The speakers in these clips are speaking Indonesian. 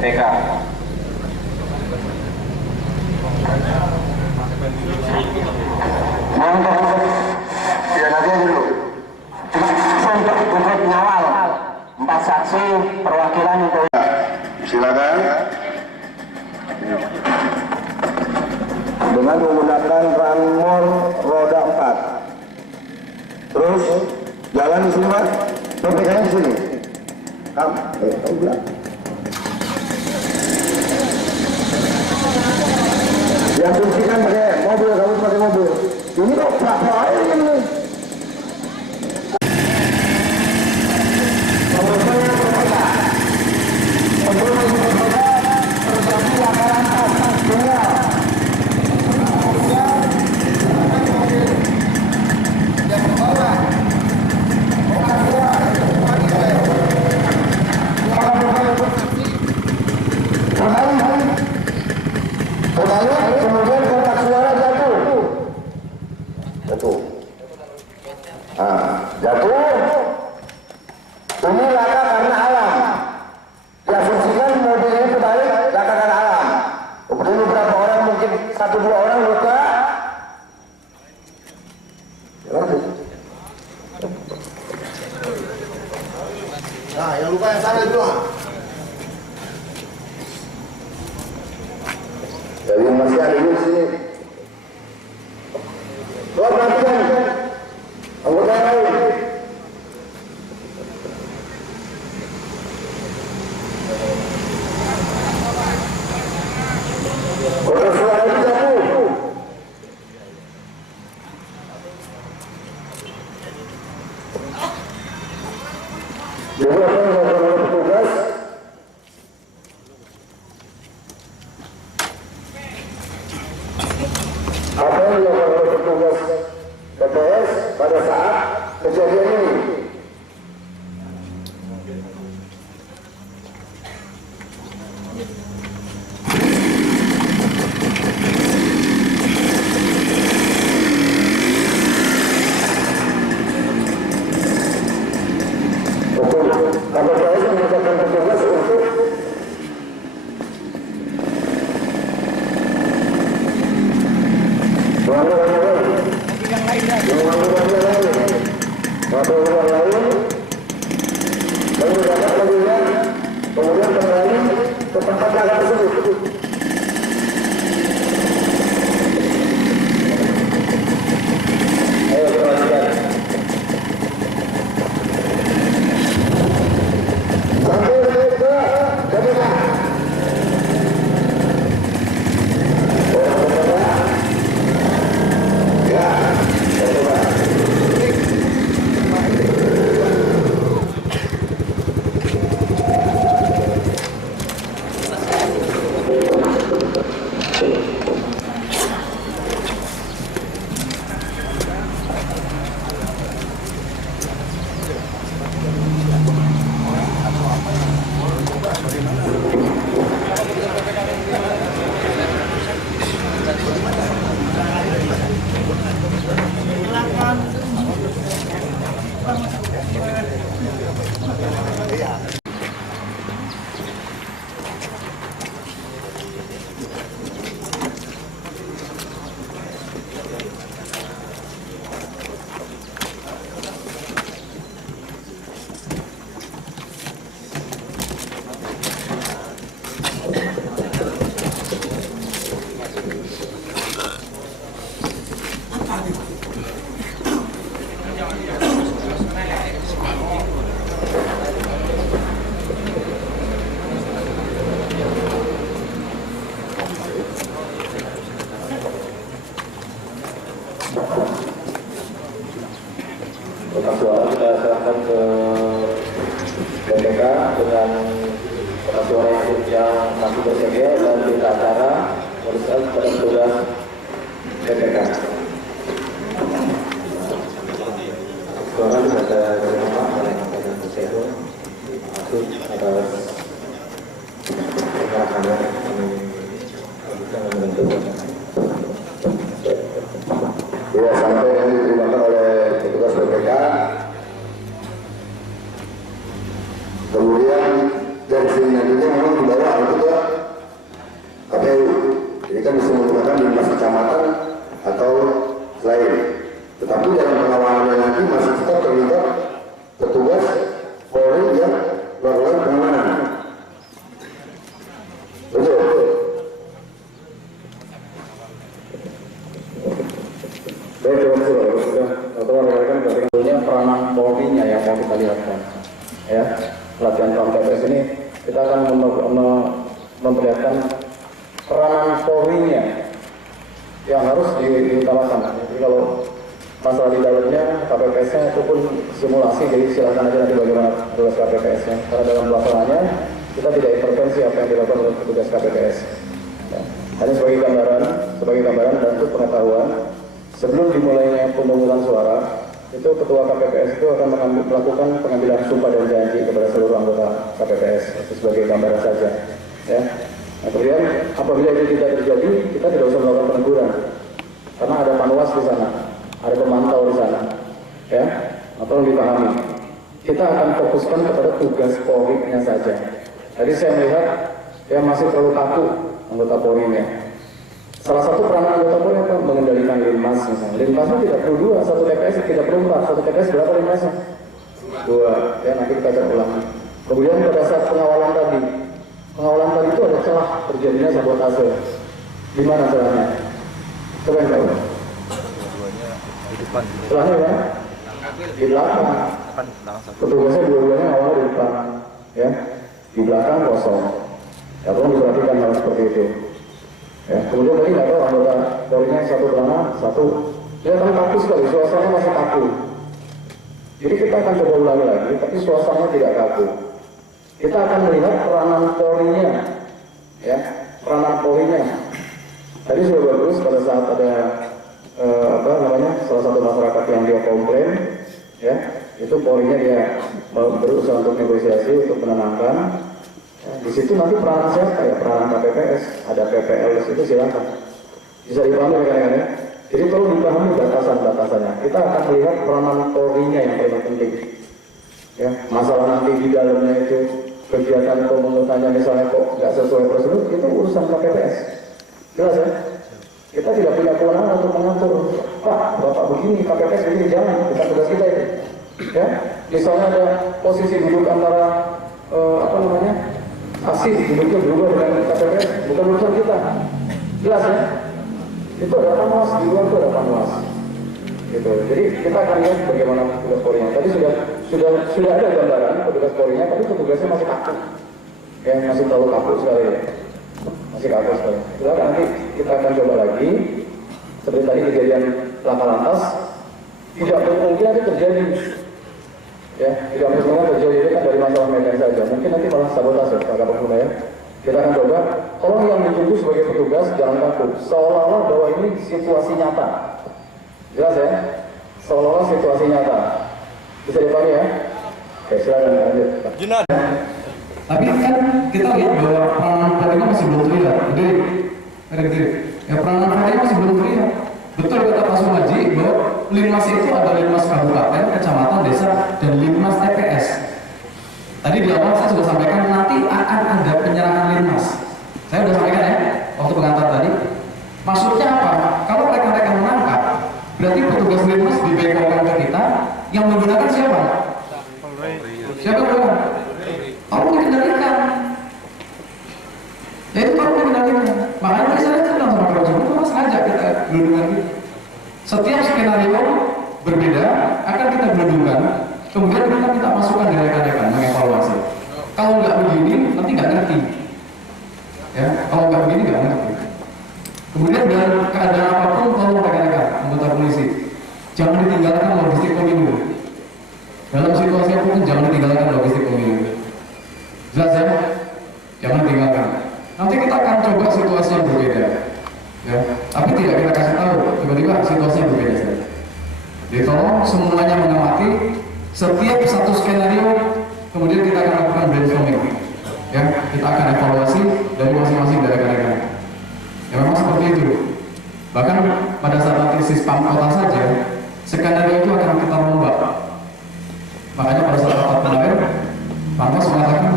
PPK. Ya nanti dulu. Untuk mengawal 4 saksi perwakilan untuk. Silakan. Dengan menggunakan ranmor roda 4. Terus jalan di sini Mas. PPK-nya di sini. Yang fungsikan pakai mobil, kamu pakai mobil. Ini kok berapa aja ini? Kemudian kotak suara jatuh. Jatuh. Ini laka karena alam. Yang fungsikan mobil ini kembali laka karena alam. Kemudian beberapa orang, mungkin 1-2 orang luka. Nah, yang luka yang sana dulu. Jadi masih ada di sini. Tuan perhatikan, anggota yang lain. Kotak suara itu jatuh. Jadi apa yang dilakukan oleh petugas? Apa yang dilakukan oleh petugas PPS pada saat kejadian ini? KPPS mengucapkan petugas untuk kemudian kembali ke tempat laga tersebut. Ayo perhatikan. Sampai ke KPK. Kotak suara kita serahkan ke PPK dengan kotak suara yang masih bersegel dan berita acara merupakan kepada petugas PPK. Suara sudah diterima oleh Badan Kesehatan maksud atas penerapannya ya sampai yang diterimakan oleh petugas PPK. Kemudian dari sini nantinya memang dibawa untuk memperlihatkan peranan Polri-nya yang harus diutamakan. Jadi kalau masalah di dalamnya, KPPS-nya itu pun simulasi, jadi silakan aja nanti bagaimana tugas KPPS-nya. Karena dalam pelaksanaannya kita tidak intervensi apa yang dilakukan oleh petugas KPPS. Ya. Hanya sebagai gambaran dan untuk pengetahuan, sebelum dimulainya pemungutan suara, itu Ketua KPPS itu akan melakukan pengambilan sumpah dan janji kepada seluruh anggota KPPS. Itu sebagai gambaran saja. Ya. Nah, kemudian apabila itu tidak terjadi, kita tidak usah melakukan peneguran, karena ada panwas di sana, ada pemantau di sana, ya. Atau dipahami. Kita akan fokuskan kepada tugas Polri-nya saja. Tadi saya melihat ya masih terlalu kaku anggota Polri-nya. Salah satu peranan anggota Polri apa? Mengendalikan linmas misalnya. Linmasnya tidak perlu 2, satu TPS tidak perlu 4, satu TPS berapa linmasnya? 2. Ya nanti kita cek ulang. Kemudian pada saat pengawalan tadi itu ada celah terjadinya sabotase. Di mana celahnya? Coba yang tahu. Celahnya ya? Di belakang. Petugasnya dua-duanya awalnya di depan, ya. Di belakang kosong. Ya, tolong diperhatikan hal seperti itu. Ya, kemudian tadi nggak tahu anggota Polri-nya satu pelana, satu. Ya, kan kaku sekali, suasananya masih kaku. Jadi kita akan coba ulangi lagi, tapi suasananya tidak kaku. Kita akan melihat peranan Polri-nya, ya, peranan Polri-nya. Tadi sudah bagus pada saat ada salah satu masyarakat yang dia komplain, ya, itu Polri-nya dia berusaha untuk negosiasi, untuk menenangkan. Ya, di situ nanti peranan siapa ya? Peranan KPPS, ada PPL di situ, silakan. Bisa dipahami rekan-rekan ya? Jadi perlu dipahami batasan-batasannya. Kita akan melihat peranan Polri-nya yang paling penting. Ya, masalah nanti di dalamnya itu kegiatan pemungutannya misalnya kok nggak sesuai prosedur, itu urusan KPPS. Jelas ya? Kita tidak punya kewenangan untuk mengatur. Pak, Bapak begini, KPPS begini, jangan. Bukan tugas kita itu. Ya, misalnya ada posisi duduk antara asis duduknya berubah dengan KPPS, bukan urusan kita. Jelas ya? Itu ada panwas, di luar itu ada panwas. Gitu. Jadi kita akan lihat bagaimana petugas Polri-nya. Tadi sudah ada gambaran petugas Polri-nya, tapi petugasnya masih kaku. Ya, masih terlalu kaku sekali. Masih kaku sekali. Silakan nanti kita akan coba lagi. Seperti tadi kejadian laka lantas, tidak mungkin nanti terjadi. Ya, tidak mungkin terjadi itu kan dari masalah medan saja. Mungkin nanti malah sabotase, Pak Kapolda ya. Kita akan coba. Tolong yang ditunggu sebagai petugas jangan kaku. Seolah-olah bahwa ini situasi nyata. Jelas ya? Seolah-olah situasi nyata. Bisa dipahami ya? Oke, silakan lanjut. Junan. Tapi kan kita lihat bahwa peranan Polri masih belum terlihat. Jadi, ya peranan Polri masih belum terlihat. Betul kata Pak Sumaji bahwa linmas itu ada linmas kabupaten, kecamatan, desa, dan linmas TPS. Tadi di awal saya sudah sampaikan nanti akan ada penyerangan linmas. Saya sudah sampaikan ya waktu pengantar tadi. Maksudnya apa? Kalau rekan-rekan menangkap, berarti petugas linmas dibengkokkan ke kita yang menggunakan siapa? Siapa yang tolong dikendalikan. Ya itu tolong dikendalikan. Makanya tadi saya bilang sama Pak Jokowi, itu sengaja kita gelundungan gitu. Setiap skenario berbeda akan kita gelundungkan. Kemudian kita minta masukan dari rekan-rekan mengevaluasi. Kalau nggak begini, nanti nggak ngerti. Ya, kalau nggak begini nggak ngerti. Kemudian dalam keadaan apapun, tolong rekan-rekan anggota polisi, jangan ditinggalkan logistik pemilu. Dalam situasi apapun jangan ditinggalkan logistik pemilu. Jelas ya? Jangan tinggalkan. Nanti kita akan coba situasi yang berbeda. Ya, tapi tidak kita kasih tahu tiba-tiba situasi yang berbeda. Jadi tolong semuanya mengamati setiap satu skenario, kemudian kita akan lakukan brainstorming. Ya, kita akan evaluasi dari masing-masing dari rekan-rekan. Ya memang seperti itu. Bahkan pada saat nanti Sispam kota saja, skenario itu akan kita rombak. Makanya pada saat rapat terakhir, Pak Mas mengatakan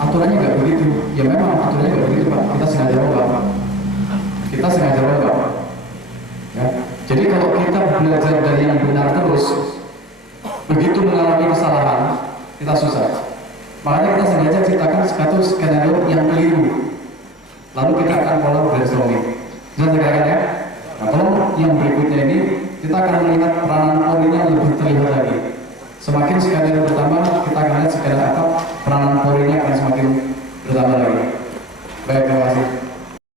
aturannya nggak begitu. Ya memang aturannya nggak begitu Pak. Kita sengaja rombak. Ya. Jadi kalau kita belajar dari yang benar terus, begitu mengalami kesalahan, kita susah. Makanya kita sengaja ciptakan satu skenario yang keliru. Lalu kita akan pola brainstorming. Jangan kira-kira ya. Nah, kalau yang berikutnya ini kita akan melihat peranan Polri-nya lebih terlihat lagi. Semakin skenario bertambah, kita akan lihat skenario apa peranan Polri-nya akan semakin bertambah lagi. Baik, terima kasih.